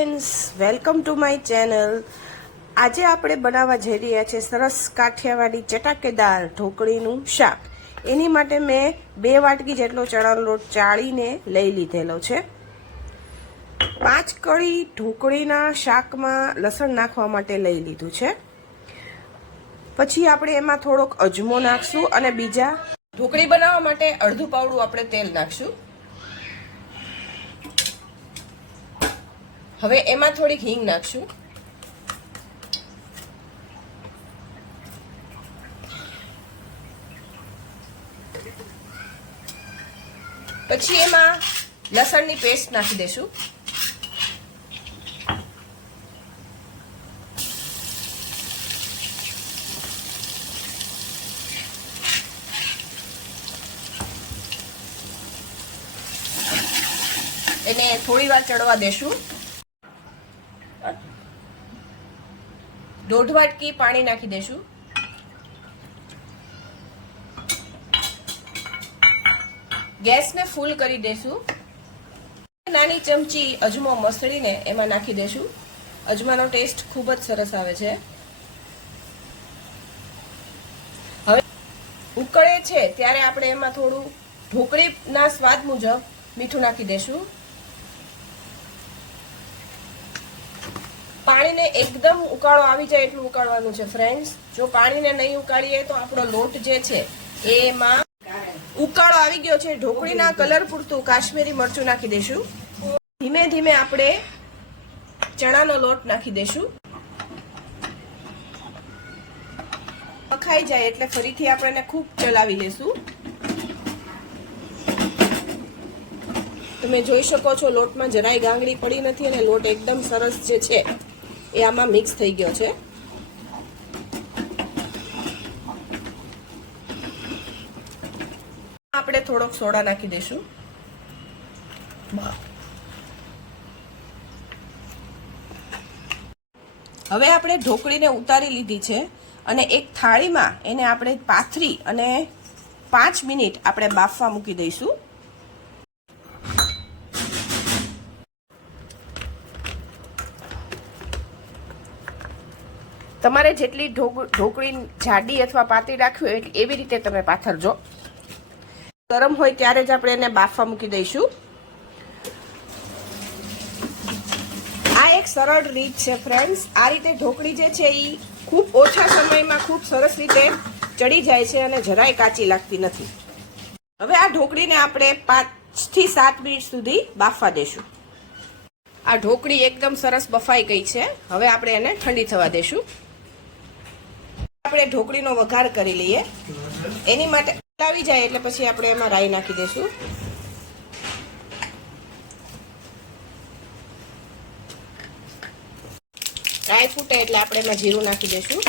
Friends, welcome to my channel. આજે આપણે બનાવવા જઈ રહ્યા છીએ સરસ કાઠિયાવાડી ચટાકેદાર ઢોકળીનું શાક. એની માટે મેં 2 વાટકી જેટલો ચણાનો લોટ ચાળીને લઈ લીધેલો છે. 5 કળી ઢોકળીના શાકમાં લસણ નાખવા માટે લઈ લીધું છે. પછી આપણે એમાં થોડોક અજમો નાખશું અને બીજા ઢોકળી બનાવવા માટે અડધું પાવડું આપણે તેલ નાખશું. હવે એમાં થોડીક હિંગ નાખશું. પછી એમાં લસણની પેસ્ટ નાખી દેશું. એને થોડી વાર ચડવા દેશું. 1.5 વાટકી પાણી નાખી દેશું. ગેસને ફૂલ કરી દેશું. નાની ચમચી અજમો મસળીને એમાં નાખી દેશું. અજમાનો ટેસ્ટ ખૂબ જ સરસ આવે છે. હવે ઉકળે છે ત્યારે આપણે એમાં થોડું ઢોકળીના સ્વાદ મુજબ મીઠું નાખી દેશું. પાણીને એકદમ ઉકાળો આવી જાય એટલું ઉકાળવાનું છે ફ્રેન્ડ્સ. જો પાણીને નહીં ઉકાળીએ તો આપણો લોટ જે છે એમાં ઉકાળો આવી ગયો છે. ઢોકળીના કલર પૂરતું કાશ્મીરી મરચું નાખી દેશું. ધીમે ધીમે આપણે ચણાનો લોટ નાખી દેશું. પકાઈ જાય એટલે ફરીથી આપણે એને ખૂબ ચલાવી લેશું. તમે જોઈ શકો છો લોટમાં જરાય ગાંગડી પડી નથી અને લોટ એકદમ સરસ જે છે એ આમાં મિક્સ થઈ ગયો છે. આપણે થોડોક સોડા નાખી દઈશું. હવે આપણે ઢોકળીને ઉતારી લીધી છે અને એક થાળીમાં એને આપણે પાથરી અને 5 મિનિટ આપણે બાફવા મૂકી દઈશું. તમારે જેટલી ઢોકળી જાડી અથવા પાતળી રાખવી હોય એવી રીતે તમે પાથરજો. ગરમ હોય ત્યારે જ આપણે એને બાફવા મૂકી દઈશું. આ એક સરળ રીત છે ફ્રેન્ડ્સ. આ રીતે ઢોકળી જે છે એ ખૂબ ઓછા સમયમાં ખૂબ સરસ રીતે ચડી જાય છે અને જરાય કાચી લાગતી નથી. હવે આ ઢોકળીને આપણે 5 થી 7 મિનિટ સુધી બાફવા દેશું. આ ઢોકળી એકદમ સરસ બફાઈ ગઈ છે. હવે આપણે એને ઠંડી થવા દેશું. આપણે ઢોકળીનો વઘાર કરી લઈએ. એની માટે આવી જાય એટલે પછી આપણે એમાં રાઈ નાખી દઈશું. રાઈ ફૂટે એટલે આપણે એમાં જીરું નાખી દઈશું.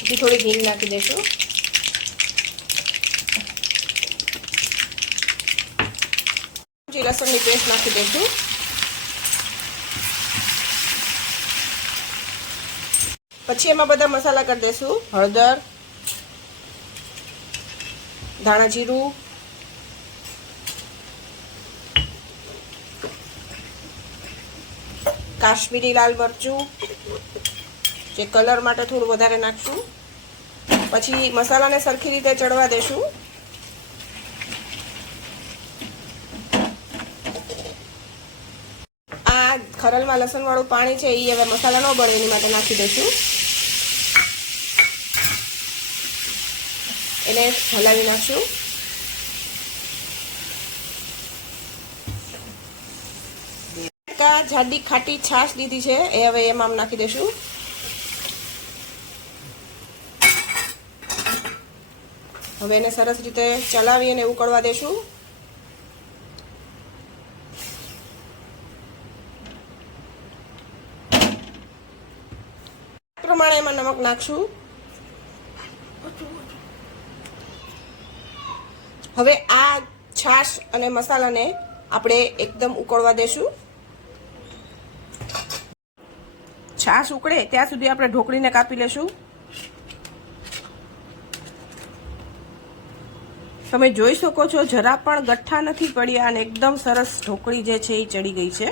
પછી થોડી હિંગ નાખી દઈશું. લસણની પેસ્ટ નાખી દઈશું. પછી એમાં બધા મસાલા કરી દઈશું. હળદર, ધાણા જીરું, કાશ્મીરી લાલ મરચું જે કલર માટે થોડું વધારે નાખશું. પછી મસાલાને સરખી રીતે ચડવા દેશું. આ ખરલમાં લસણ વાળું પાણી છે એ હવે મસાલા ન બળે એની માટે નાખી દઈશું. એને હલાવી નાખશું. જાડી ખાટી છાશ લીધી છે એ હવે એમાં નાખી દઈશું. હવે એને સરસ રીતે ચલાવી અને ઉકળવા દેશું. પ્રમાણે એમાં નમક નાખશું. હવે આ છાશ અને મસાલાને આપણે એકદમ ઉકળવા દેશું. છાશ ઉકળે ત્યાં સુધી આપણે ઢોકળીને કાપી લેશું. તમે જોઈ શકો છો જરા પણ ગઠ્ઠા નથી પડ્યા અને એકદમ સરસ ઢોકળી જે છે એ ચડી ગઈ છે.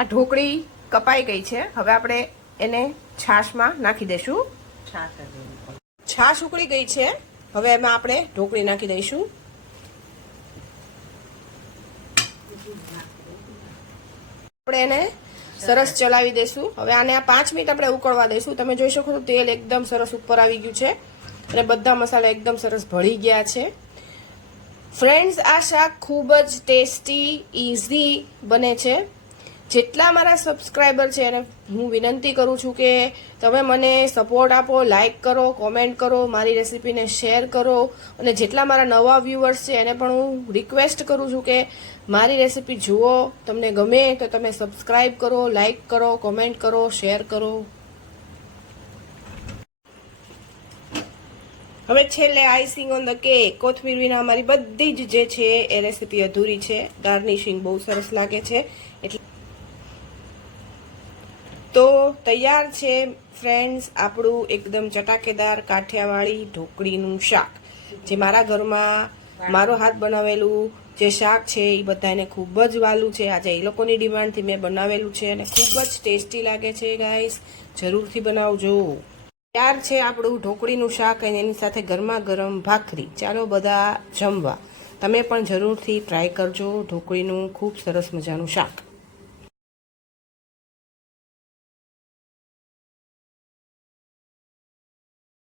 આ ઢોકળી કપાઈ ગઈ છે. હવે આપણે એને છાશમાં નાખી દઈશું. છાશ ઉકળી ગઈ છે. હવે એમાં આપણે ઢોકળી નાખી દઈશું. આપણે એને સરસ ચલાવી દઈશું. હવે આને આ 5 મિનિટ આપણે ઉકળવા દઈશું. તમે જોઈ શકો છો તેલ એકદમ સરસ ઉપર આવી ગયું છે અને બધા મસાલા એકદમ સરસ ભળી ગયા છે. ફ્રેન્ડ્સ, આ શાક ખૂબ જ ટેસ્ટી ઇઝી બને છે. જેટલા મારા સબસ્ક્રાઈબર છે એને હું વિનંતી કરું છું કે તમે મને સપોર્ટ આપો, લાઈક કરો, કોમેન્ટ કરો, મારી રેસીપીને શેર કરો અને જેટલા મારા નવા વ્યુઅર્સ છે એને પણ હું રિક્વેસ્ટ કરું છું કે મારી રેસીપી જુઓ, તમને ગમે તો તમે સબસ્ક્રાઈબ કરો, લાઈક કરો, કોમેન્ટ કરો, શેર કરો. હવે છેલ્લે આઈસિંગ ઓન ધ કેક, કોથમીર વિના અમારી બધી જ જે છે એ રેસીપી અધૂરી છે. ગાર્નિશિંગ બહુ સરસ લાગે છે એટલે તો તૈયાર છે ફ્રેન્ડ્સ આપણું એકદમ ચટાકેદાર કાઠિયાવાડી ઢોકળીનું શાક, જે મારા ઘરમાં મારો હાથ બનાવેલું જે શાક છે એ બધાને ખૂબ જ વાલું છે. આજે એ લોકોની ડિમાન્ડથી મેં બનાવેલું છે અને ખૂબ જ ટેસ્ટી લાગે છે. ગાઈસ, જરૂરથી બનાવજો. તૈયાર છે આપણું ઢોકળીનું શાક અને એની સાથે ગરમા ગરમ ભાખરી. ચાલો બધા જમવા. તમે પણ જરૂરથી ટ્રાય કરજો ઢોકળીનું ખૂબ સરસ મજાનું શાક.